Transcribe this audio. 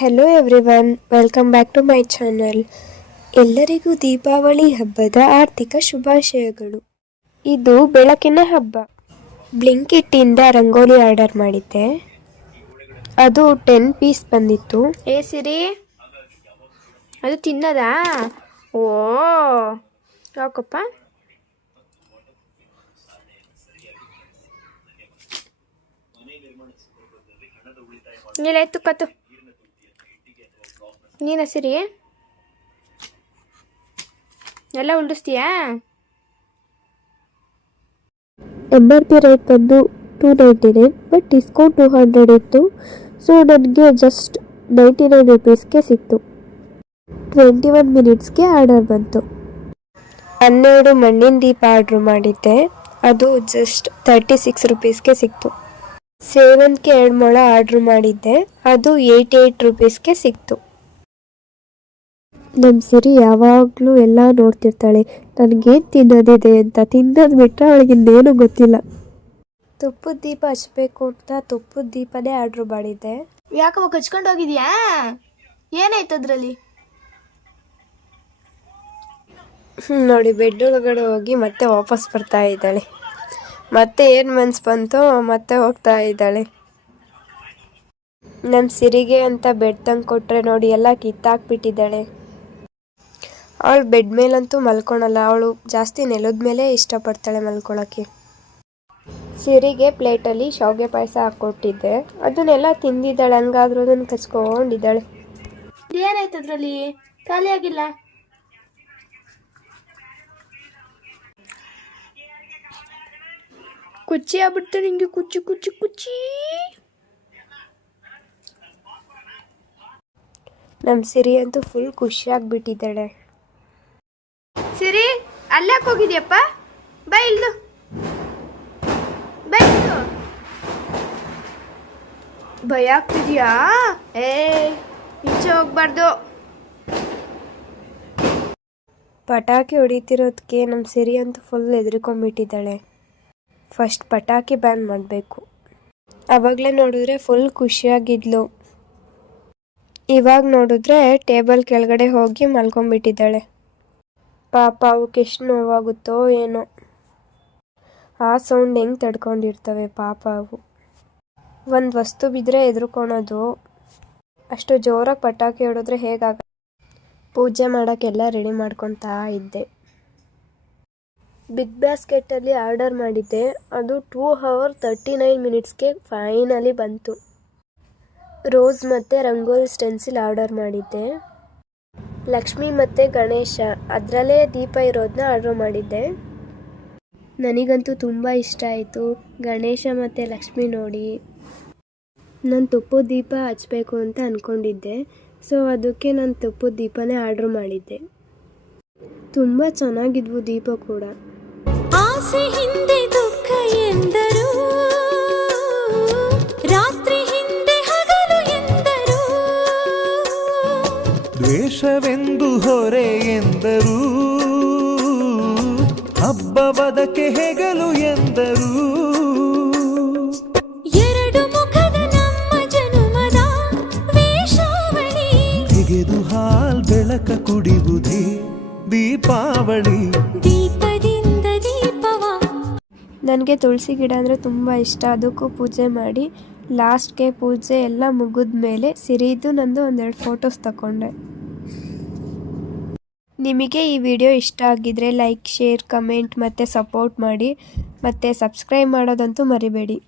Hello everyone, welcome back to my channel. ಎಲ್ಲರಿಗೂ ದೀಪಾವಳಿ ಹಬ್ಬದ ಆರ್ಥಿಕ ಶುಭಾಶಯಗಳು. ಇದು ಬೆಳಕಿನ ಹಬ್ಬ. ಬ್ಲಿಂಕಿಟ್ಟಿಂದ ರಂಗೋಲಿ ಆರ್ಡರ್ ಮಾಡಿದ್ದೆ. ಅದು 10 ಪೀಸ್ ಬಂದಿತ್ತು. ಸಿರಿ, ಅದು ತಿನ್ನದಾ? ಓ ಯಾಕಪ್ಪ? ನೀಲಾಯ್ತು ಕತ್ತು ನೀನ ಸಿರಿ ಎಲ್ಲ ಉಳಿಸ್ತೀಯಾ? MRP ರೇಟ್ ಬಂದು 299, ಬಟ್ ಡಿಸ್ಕೌಂಟ್ 200 ಇತ್ತು. ಸೊ ನನಗೆ ಜಸ್ಟ್ 99 ರುಪೀಸ್ಗೆ ಸಿಕ್ತು. 21 ಮಿನಿಟ್ಸ್ಗೆ ಆರ್ಡರ್ ಬಂತು. 12 ಮಣ್ಣಿನ ದೀಪ ಆರ್ಡ್ರ್ ಮಾಡಿದ್ದೆ. ಅದು ಜಸ್ಟ್ 36 ರುಪೀಸ್ಗೆ ಸಿಕ್ತು. ಸೇವಂತಿಗೆ 2 ಮೊಳ ಆರ್ಡ್ರ್ ಮಾಡಿದ್ದೆ. ಅದು 88 ರುಪೀಸ್ಗೆ ಸಿಕ್ತು. ನಮ್ಮ ಸಿರಿ ಯಾವಾಗಲೂ ಎಲ್ಲ ನೋಡ್ತಿರ್ತಾಳೆ, ನನಗೇನು ತಿನ್ನೋದಿದೆ ಅಂತ. ತಿನ್ನೋದು ಬಿಟ್ಟರೆ ಅವಳಿಗೆ ಇನ್ನೇನು ಗೊತ್ತಿಲ್ಲ. ತುಪ್ಪದ ದೀಪ ಹಚ್ಬೇಕು ಅಂತ ತುಪ್ಪದ ದೀಪನೇ ಆರ್ಡ್ರ್ ಮಾಡಿದ್ದೆ. ಯಾಕವಾಗ ಹಚ್ಕೊಂಡು ಹೋಗಿದ್ಯಾ? ಏನಾಯ್ತು ಅದರಲ್ಲಿ? ನೋಡಿ, ಬೆಡ್ ಒಳಗಡೆ ಹೋಗಿ ಮತ್ತೆ ವಾಪಸ್ ಬರ್ತಾ ಇದ್ದಾಳೆ. ಮತ್ತೆ ಏನು ಮನ್ಸು ಬಂತು, ಮತ್ತೆ ಹೋಗ್ತಾ ಇದ್ದಾಳೆ. ನಮ್ಮ ಸಿರಿಗೆ ಅಂತ ಬೆಡ್ ತಂದು ಕೊಟ್ಟರೆ ನೋಡಿ ಎಲ್ಲ ಕಿತ್ತಾಕ್ಬಿಟ್ಟಿದ್ದಾಳೆ. ಅವಳು ಬೆಡ್ ಮೇಲಂತೂ ಮಲ್ಕೊಳಲ್ಲ. ಅವಳು ಜಾಸ್ತಿ ನೆಲದ ಮೇಲೆ ಇಷ್ಟಪಡ್ತಾಳೆ ಮಲ್ಕೊಳಕ್ಕೆ. ಸಿರಿಗೆ ಪ್ಲೇಟಲ್ಲಿ ಶಾವಿಗೆ ಪಾಯಸ ಹಾಕ್ಕೊಟ್ಟಿದ್ದೆ. ಅದನ್ನೆಲ್ಲ ತಿಂದಿದ್ದಾಳೆ. ಹಂಗಾದ್ರೂ ಅದನ್ನು ಕಚ್ಕೊಂಡಿದ್ದಾಳೆ. ಏನಾಯ್ತು ಅದರಲ್ಲಿ? ಖಾಲಿ ಆಗಿಲ್ಲ. ಕುಚ್ಚಿ ಆಗ್ಬಿಡ್ತಾರೆ ನಿಂಗೆ. ಕುಚ್ಚಿ ಕುಚ್ಚಿ ಕುಚ್ಚಿ. ನಮ್ಮ ಸಿರಿ ಅಂತೂ ಫುಲ್ ಖುಷಿಯಾಗ್ಬಿಟ್ಟಿದ್ದಾಳೆ. ಸಿರಿ, ಅಲ್ಲಾಕ್ ಹೋಗಿದ್ಯಪ್ಪ? ಬಾ ಇಲ್ದು, ಬಾ ಇಲ್ದು. ಭಯ ಆಗ್ತಿದ್ಯಾ? ಈಚೆ ಹೋಗ್ಬಾರ್ದು. ಪಟಾಕಿ ಹೊಡಿತಿರೋದಕ್ಕೆ ನಮ್ಮ ಸಿರಿ ಅಂತೂ ಫುಲ್ ಹೆದರ್ಕೊಂಡ್ಬಿಟ್ಟಿದ್ದಾಳೆ. ಫಸ್ಟ್ ಪಟಾಕಿ ಬ್ಯಾನ್ ಮಾಡಬೇಕು. ಆವಾಗಲೇ ನೋಡಿದ್ರೆ ಫುಲ್ ಖುಷಿಯಾಗಿದ್ಲು. ಇವಾಗ ನೋಡಿದ್ರೆ ಟೇಬಲ್ ಕೆಳಗಡೆ ಹೋಗಿ ಮಲ್ಕೊಂಡ್ಬಿಟ್ಟಿದ್ದಾಳೆ. ಪಾಪ ಅವಕ್ಕೆ ಎಷ್ಟು ನೋವಾಗುತ್ತೋ ಏನೋ. ಆ ಸೌಂಡ್ ಹೆಂಗೆ ತಡ್ಕೊಂಡಿರ್ತವೆ ಪಾಪ ಅವು. ಒಂದು ವಸ್ತು ಬಿದ್ದರೆ ಹೆದರ್ಕೊಳೋದು. ಅಷ್ಟು ಜೋರಾಗಿ ಪಟಾಕಿ ಹೊಡಿದ್ರೆ ಹೇಗಾಗ. ಪೂಜೆ ಮಾಡೋಕ್ಕೆಲ್ಲ ರೆಡಿ ಮಾಡ್ಕೊತಾ ಇದ್ದೆ. ಬಿಗ್ ಬಾಸ್ಕೆಟಲ್ಲಿ ಆರ್ಡರ್ ಮಾಡಿದ್ದೆ. ಅದು 2 hours 39 minutesಗೆ ಫೈನಲಿ ಬಂತು. ರೋಸ್ ಮತ್ತು ರಂಗೋಲಿ ಸ್ಟೆನ್ಸಿಲ್ ಆರ್ಡರ್ ಮಾಡಿದ್ದೆ. ಲಕ್ಷ್ಮಿ ಮತ್ತು ಗಣೇಶ ಅದರಲ್ಲೇ ದೀಪ ಇರೋದನ್ನ ಆರ್ಡರ್ ಮಾಡಿದ್ದೆ. ನನಗಂತೂ ತುಂಬ ಇಷ್ಟ ಆಯಿತು ಗಣೇಶ ಮತ್ತು ಲಕ್ಷ್ಮಿ ನೋಡಿ. ನಾನು ತುಪ್ಪದ ದೀಪ ಹಚ್ಚಬೇಕು ಅಂತ ಅಂದ್ಕೊಂಡಿದ್ದೆ. ಸೊ ಅದಕ್ಕೆ ನಾನು ತುಪ್ಪದ ದೀಪನೇ ಆರ್ಡ್ರ್ ಮಾಡಿದ್ದೆ. ತುಂಬ ಚೆನ್ನಾಗಿದ್ವು ದೀಪ ಕೂಡ. ಆಸೆ ಹಿಂದೆ ದುಃಖ ಎಂದರು, ರಾತ್ರಿ ಹಿಂದೆ ಹಗಲು ಎಂದರು, ದ್ವೇಷವೆಂದು ಹೊರೆ ಎಂದರು, ಹಬ್ಬವದಕ್ಕೆ ಹೆಗಲು ಎಂದರು. ಎರಡು ಮುಖದ ನಮ್ಮ ಜನುಮದ ವೇಷಾವಳಿ, ತೆಗೆದು ಹಾಲ್ ಬೆಳಕ ಕುಡಿಯುವುದೇ ದೀಪಾವಳಿ. ದೀಪದಿಂದ ದೀಪವ. ನನಗೆ ತುಳಸಿ ಗಿಡ ಅಂದರೆ ತುಂಬ ಇಷ್ಟ. ಅದಕ್ಕೂ ಪೂಜೆ ಮಾಡಿ ಲಾಸ್ಟ್ಗೆ ಪೂಜೆ ಎಲ್ಲ ಮುಗಿದ ಮೇಲೆ ಸಿರಿದು ನಂದು 1-2 ಫೋಟೋಸ್ ತಗೊಂಡೆ. ನಿಮಗೆ ಈ ವಿಡಿಯೋ ಇಷ್ಟ ಆಗಿದ್ರೆ ಲೈಕ್, ಶೇರ್, ಕಮೆಂಟ್ ಮತ್ತು ಸಪೋರ್ಟ್ ಮಾಡಿ. ಮತ್ತು ಸಬ್ಸ್ಕ್ರೈಬ್ ಮಾಡೋದಂತೂ ಮರಿಬೇಡಿ.